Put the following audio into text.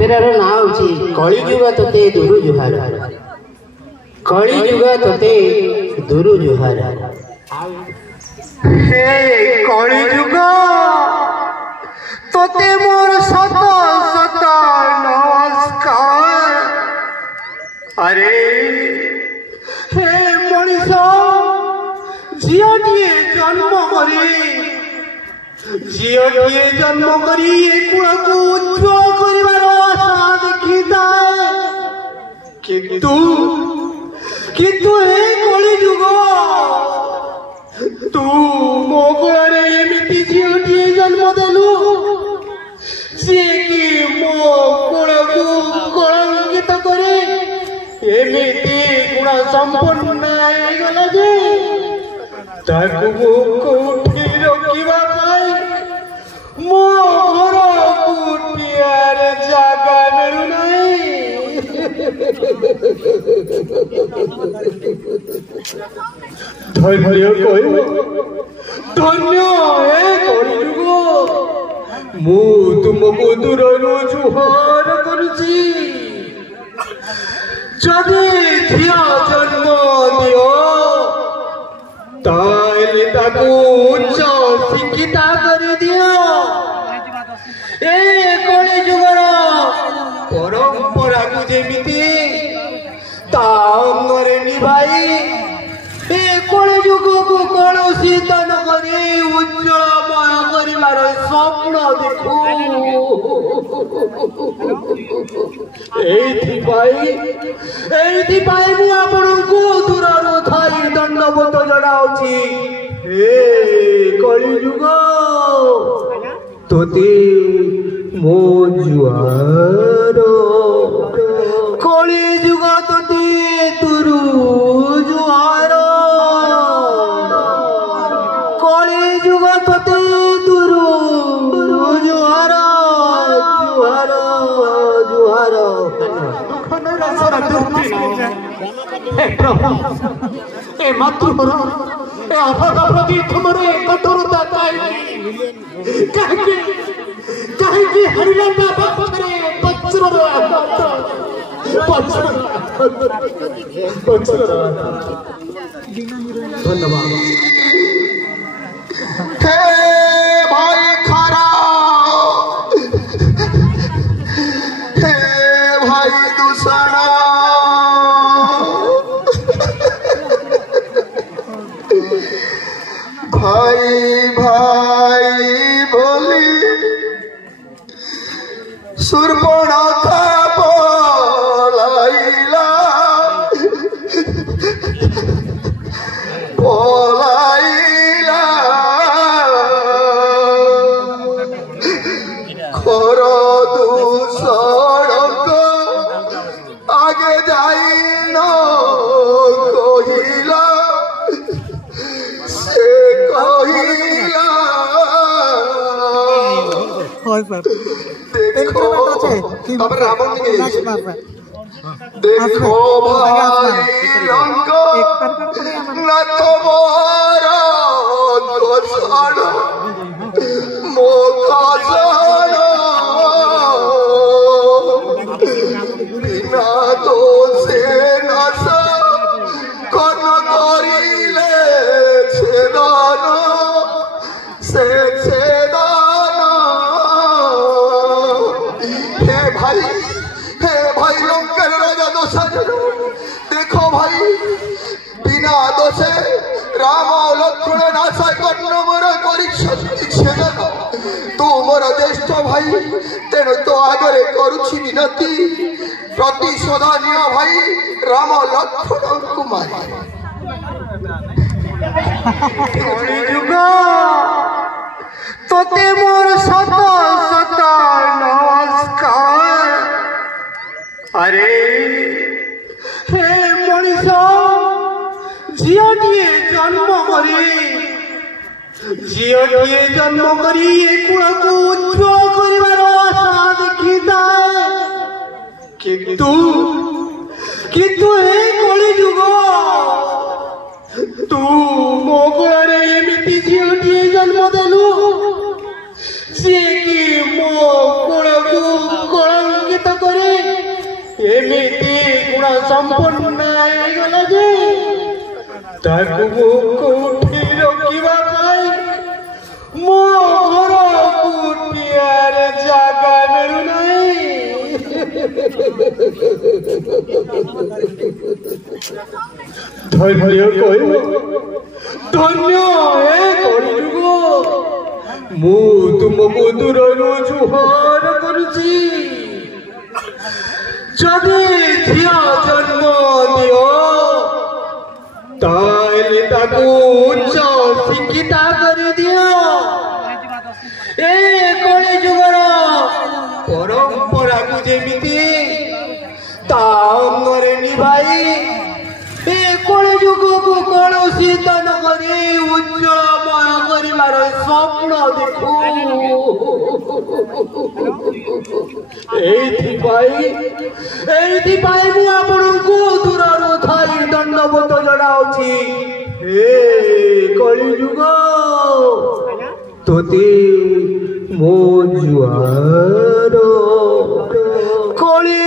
ଅପେରାର ନାଁ ହେଉଛି କଳିଯୁଗ ତୋତେ ଦୁରୁ ଜୁହାର। କଳିଯୁଗ ତୋତେ ଦୁରୁ ଜୁହାର। हे कलिजुग तोते मोर सत सत नमस्कार। अरे हे मनीष झीटीए जन्म करी कुल को उज्जवल कर आशा देखी थाए किंतु हे कलिजुग तू मो कोड़े एमती झीटीए जन्म देलु सी कि मो कोड़ को कलंकित करे एमती गुण संपन्न गला जे ताकू कोठी रखिबा पाई मो घर कुटियार जागा मिलु नहीं। धन्य कह धन्य हे कलिजुग मु तुमको दूरनु जुहार करुची। जदि झिया जन्म दियो ताले ताकू उच्च शिक्षिता कर दियो। ए कलिजुगर परंपरा को जेमिति ता अंगरे निभाई ए कलिजुग को कौनसी दान करे उज्जवलमय करिबार स्वप्न देखू। एइथिपाई मु आपनकु दूररु थाई दंडवत जणाउछि। हे कलिजुग तोते मो जुआर। कलिजुग तोते तुरु जुआर। कलिजुग तोते तुरु जुआर जुआर जुआर। हे प्रभु ए मातृवर ए अभागा प्रति तुमरे कठोरता कहीं हरिलंगा पत्थरे पत्थर धन्यवाद। हे भाई खरा हे भाई दूषणा भाई भाई बोली सुर्पणखा पलाइला पलाइला खर दूषणक आगे जाई न कहिला से कहिला। देखो देखो भाई रंग न तुम्हारा कोसण मो खासण बिना दोषे नस कन करिले छेदन से छेदन। हे भाई लंकर राजा दोषाजन देखो भाई बिना दोषे राम लक्ष्मण नाशा कर्ण मोर छेदन। तू मोर ज्येष्ठ भाई तेणु तो आगे करुछि विनती प्रतिशोध निय भाई राम लक्ष्मण को मारी। कलिजुग तोते मोर सत सत नमस्कार। अरे हे मनीष झीटीए जन्म करी कुल को उज्जवल कर आशा देखी थाए किंतु हे कलिजुग तू मो कोड़े एमती झीटीए जन्म देलु सी कि मो कोड़ को कलंकित एमिति गुण संपन्न ହେଇଗଲା ଯେ ତାକୁ ମୁଁ କୋଉଠି ରଖିବା ପାଇଁ ମୋ ଘର କୁଟିଆରେ ଜାଗା ମିଳୁନାହିଁ। ଧନ୍ୟ କହିବ ଧନ୍ୟ ଏ କଳିଯୁଗ। ମୁଁ ତୁମକୁ ଦୂରରୁ ଜୁହାର କରୁଛି। ଯଦି ଝିଅ ଜନ୍ମ ଦିଅ ତାହେଲେ ତାକୁ ଉଚ୍ଚ ଶିକ୍ଷିତା କରିଦିଅ। ଏ କଳିଯୁଗର ପରମ୍ପରାକୁ ଯେମିତି ତା ଅଙ୍ଗରେ ନିଭାଇ ଏ କଳିଯୁଗକୁ କଳୁଷିତ ନ କରି ଉଜ୍ଜଳମୟ କରିବାର ସ୍ୱପ୍ନ ଦେଖୁ। এইଥିପାଇଁ ମୁଁ ଆପଣଙ୍କୁ ଦୂରରୁ ଥାଇ ଦଣ୍ଡବତ ଜଣାଉଛି। ହେ କଳିଯୁଗ ତୋତେ ମୋ ଜୁହାର କଳି